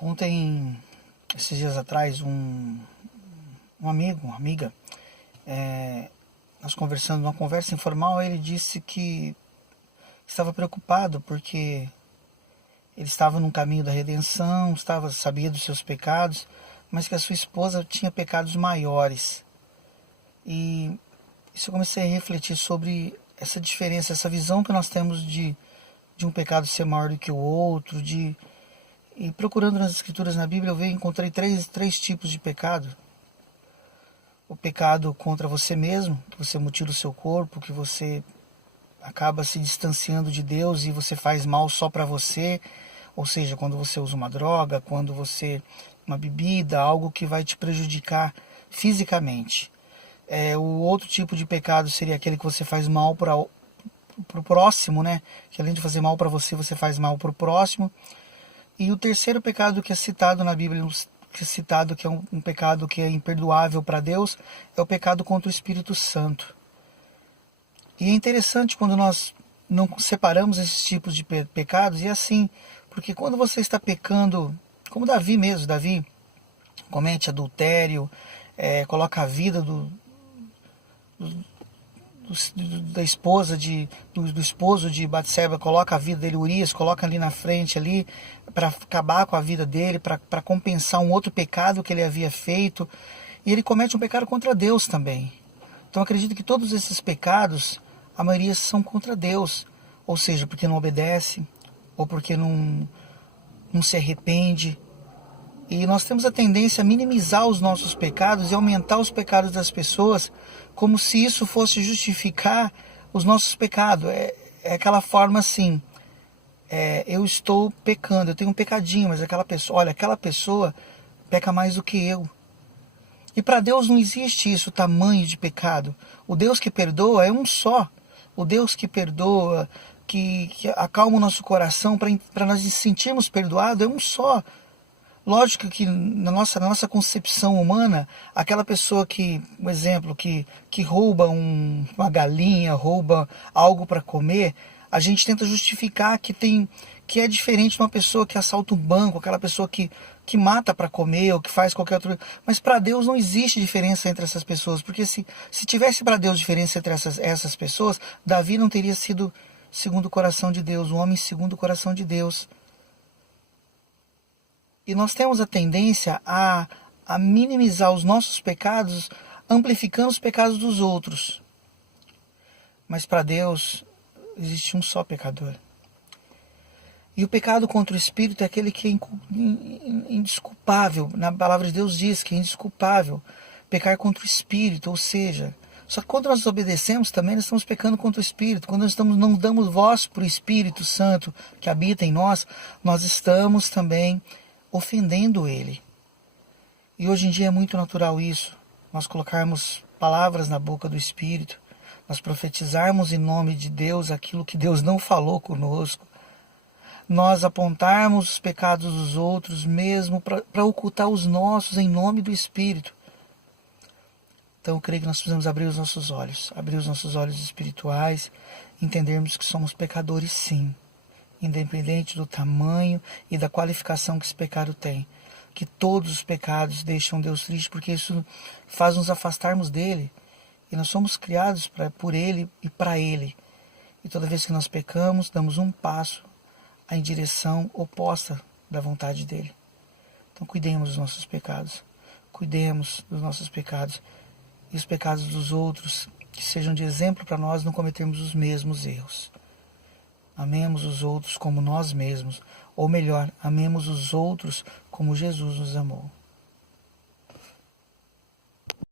Ontem, esses dias atrás, um amigo, uma amiga, nós conversando, numa conversa informal, ele disse que estava preocupado porque ele estava num caminho da redenção, sabia dos seus pecados, mas que a sua esposa tinha pecados maiores. E isso eu comecei a refletir sobre essa diferença, essa visão que nós temos de um pecado ser maior do que o outro, e procurando nas escrituras, na Bíblia, encontrei três tipos de pecado. O pecado contra você mesmo, que você mutila o seu corpo, que você acaba se distanciando de Deus e você faz mal só para você, ou seja, quando você usa uma droga, quando você uma bebida, algo que vai te prejudicar fisicamente. O outro tipo de pecado seria aquele que você faz mal para o próximo, né? Que além de fazer mal para você, você faz mal para o próximo. E o terceiro pecado que é citado na Bíblia, que é um pecado que é imperdoável para Deus, é o pecado contra o Espírito Santo. E é interessante quando nós não separamos esses tipos de pecados, e assim, porque quando você está pecando, como Davi mesmo, Davi comete adultério, coloca a vida da esposa do esposo de Batseba, coloca a vida dele, Urias, coloca ali na frente ali para acabar com a vida dele, para compensar um outro pecado que ele havia feito, e ele comete um pecado contra Deus também. Então acredito que todos esses pecados, a maioria são contra Deus, ou seja, porque não obedece, ou porque não se arrepende. E nós temos a tendência a minimizar os nossos pecados e aumentar os pecados das pessoas, como se isso fosse justificar os nossos pecados. É aquela forma assim, eu estou pecando, eu tenho um pecadinho, mas aquela pessoa peca mais do que eu. E para Deus não existe isso, tamanho de pecado. O Deus que perdoa é um só. O Deus que perdoa, que acalma o nosso coração para nós nos sentirmos perdoados, é um só. Lógico que na nossa concepção humana, aquela pessoa um exemplo, que rouba uma galinha, rouba algo para comer, a gente tenta justificar que é diferente de uma pessoa que assalta um banco, aquela pessoa que mata para comer ou que faz qualquer outra. Mas para Deus não existe diferença entre essas pessoas, porque se tivesse para Deus diferença entre essas pessoas, Davi não teria sido segundo o coração de Deus, um homem segundo o coração de Deus. E nós temos a tendência a minimizar os nossos pecados, amplificando os pecados dos outros. Mas para Deus existe um só pecador. E o pecado contra o Espírito é aquele que é indesculpável. Na palavra de Deus diz que é indesculpável pecar contra o Espírito, ou seja, só que quando nós obedecemos também nós estamos pecando contra o Espírito. Quando nós não damos voz para o Espírito Santo que habita em nós, nós estamos também ofendendo ele. E hoje em dia é muito natural isso, nós colocarmos palavras na boca do Espírito, nós profetizarmos em nome de Deus aquilo que Deus não falou conosco, nós apontarmos os pecados dos outros mesmo para ocultar os nossos em nome do Espírito. Então eu creio que nós precisamos abrir os nossos olhos espirituais, entendermos que somos pecadores sim, independente do tamanho e da qualificação que esse pecado tem. Que todos os pecados deixam Deus triste, porque isso faz nos afastarmos dele. E nós somos criados por ele e para ele. E toda vez que nós pecamos, damos um passo em direção oposta da vontade dele. Então cuidemos dos nossos pecados. Cuidemos dos nossos pecados. E os pecados dos outros, que sejam de exemplo para nós não cometermos os mesmos erros. Amemos os outros como nós mesmos, ou melhor, amemos os outros como Jesus nos amou.